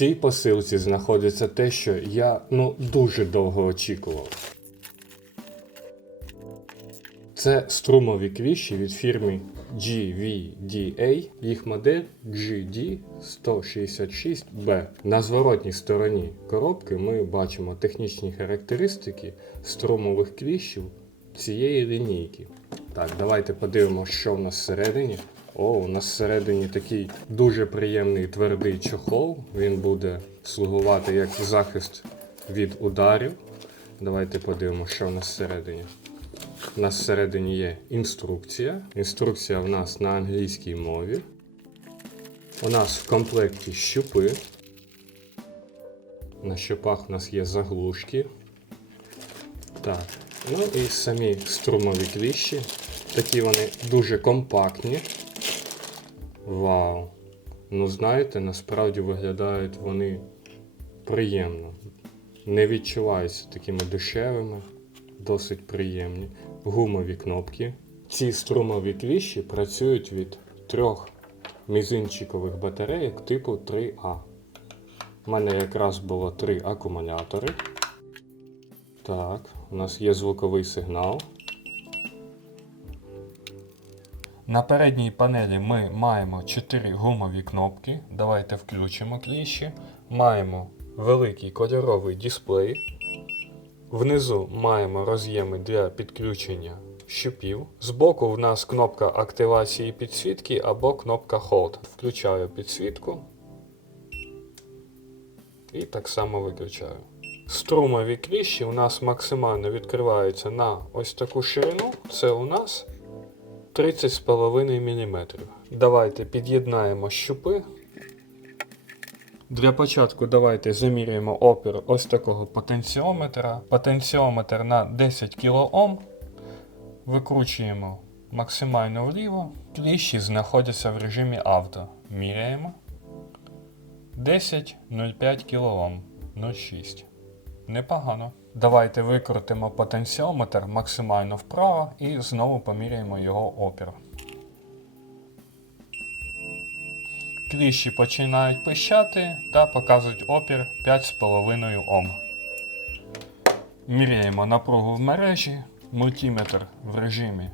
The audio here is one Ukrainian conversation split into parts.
цій посилці знаходиться те, що я ну дуже довго очікував. Це струмові кліщі від фірми GVDA, їх модель GD166B. На зворотній стороні коробки ми бачимо технічні характеристики струмових кліщів цієї лінійки. Так, давайте подивимося, що в нас всередині. О, у нас всередині такий дуже приємний твердий чохол. Він буде слугувати як захист від ударів. Давайте подивимося, що в нас всередині. У нас всередині є інструкція. Інструкція в нас на англійській мові. У нас в комплекті щупи. На щупах у нас є заглушки. Так. Ну і самі струмові кліщі. Такі вони дуже компактні. Вау! Ну, знаєте, насправді виглядають вони приємно. Не відчуваються такими дешевими, досить приємні. Гумові кнопки. Ці струмові кліщі працюють від трьох мізинчикових батарейок типу 3А. У мене якраз було три акумулятори. Так, у нас є звуковий сигнал. На передній панелі ми маємо 4 гумові кнопки. Давайте включимо кліщі. Маємо великий кольоровий дисплей. Внизу маємо роз'єми для підключення щупів. Збоку в нас кнопка активації підсвітки або кнопка Hold. Включаю підсвітку. І так само виключаю. Струмові кліщі у нас максимально відкриваються на ось таку ширину. Це у нас 30,5 мм. Давайте під'єднаємо щупи. Для початку давайте заміряємо опір ось такого потенціометра. Потенціометр на 10 кОм. Викручуємо максимально вліво. Кліщі знаходяться в режимі авто. Міряємо. 10,05 кОм. 0,6. Непогано. Давайте викрутимо потенціометр максимально вправо і знову поміряємо його опір. Кліщі починають пищати та показують опір 5,5 Ом. Міряємо напругу в мережі, мультиметр в режимі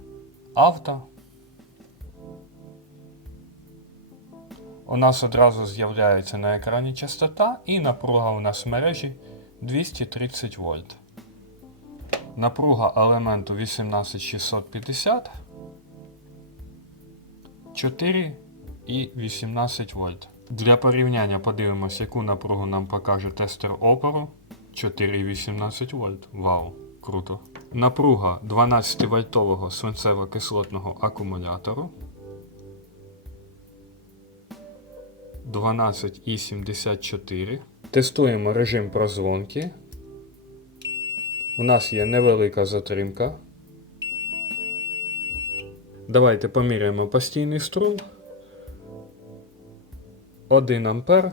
авто. У нас одразу з'являється на екрані частота і напруга у нас в мережі 230 вольт. Напруга елементу 18650 4 і 18 вольт. Для порівняння подивимося, яку напругу нам покаже тестер опору 4,18 вольт. Вау, круто. Напруга 12 вольтового свинцево-кислотного акумулятору 12,74. Тестуємо режим прозвонки. У нас є невелика затримка. Давайте поміряємо постійний струм. 1 ампер.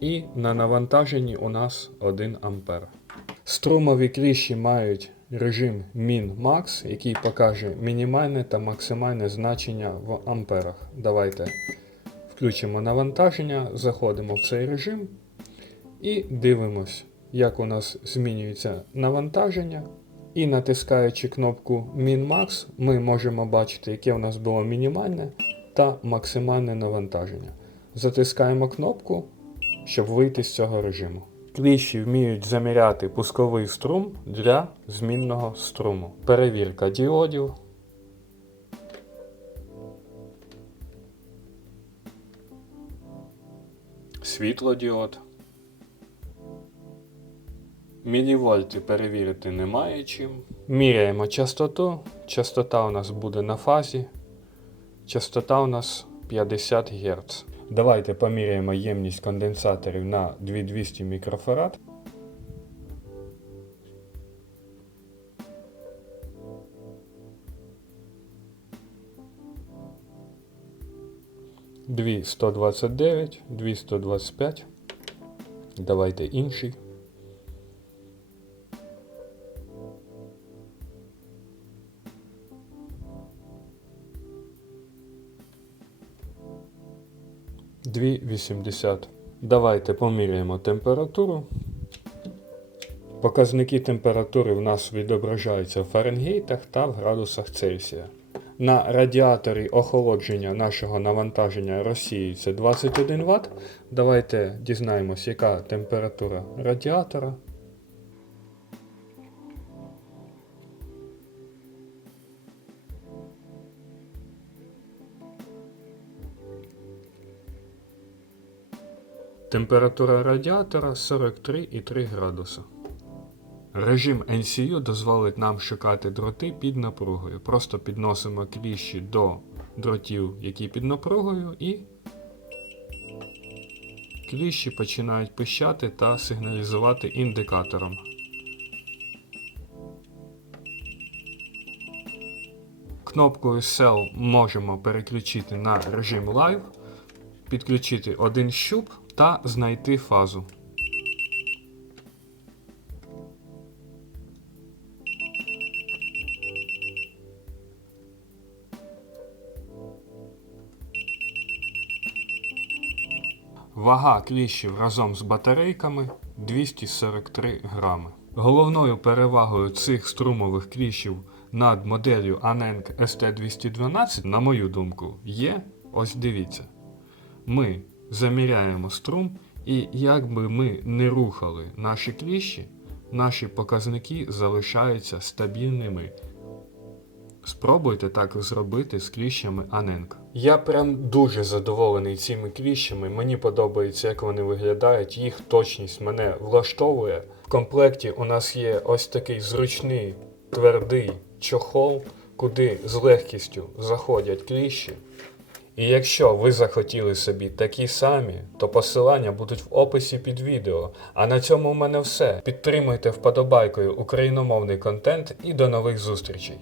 І на навантаженні у нас 1 ампер. Струмові кліщі мають режим Min-Max, який покаже мінімальне та максимальне значення в амперах. Давайте включимо навантаження, заходимо в цей режим і дивимось, як у нас змінюється навантаження. І натискаючи кнопку Min-Max, ми можемо бачити, яке у нас було мінімальне та максимальне навантаження. Затискаємо кнопку, щоб вийти з цього режиму. Кліщі вміють заміряти пусковий струм для змінного струму. Перевірка діодів. Світлодіод. Мілівольти перевірити немає чим. Міряємо частоту. Частота у нас буде на фазі. Частота у нас 50 Гц. Давайте поміряємо ємність конденсаторів на 2200 мікрофарад. Дві 129, 2 125. Давайте інший. Дві 80 Давайте поміряємо температуру. Показники температури в нас відображаються в Фаренгейтах та в градусах Цельсія. На радіаторі охолодження нашого навантаження розсіюється 21 Вт. Давайте дізнаємось, яка температура радіатора. Температура радіатора 43,3 градуса. Режим NCU дозволить нам шукати дроти під напругою. Просто підносимо кліщі до дротів, які під напругою, і кліщі починають пищати та сигналізувати індикатором. Кнопкою Cell можемо переключити на режим Live, підключити один щуп та знайти фазу. Вага кліщів разом з батарейками 243 грами. Головною перевагою цих струмових кліщів над моделлю Aneng ST212, на мою думку, є ось дивіться. Ми заміряємо струм, і як би ми не рухали наші кліщі, наші показники залишаються стабільними. Спробуйте так зробити з кліщами Аненк. Я прям дуже задоволений цими кліщами. Мені подобається, як вони виглядають. Їх точність мене влаштовує. В комплекті у нас є ось такий зручний твердий чохол, куди з легкістю заходять кліщі. І якщо ви захотіли собі такі самі, то посилання будуть в описі під відео. А на цьому в мене все. Підтримуйте вподобайкою україномовний контент і до нових зустрічей.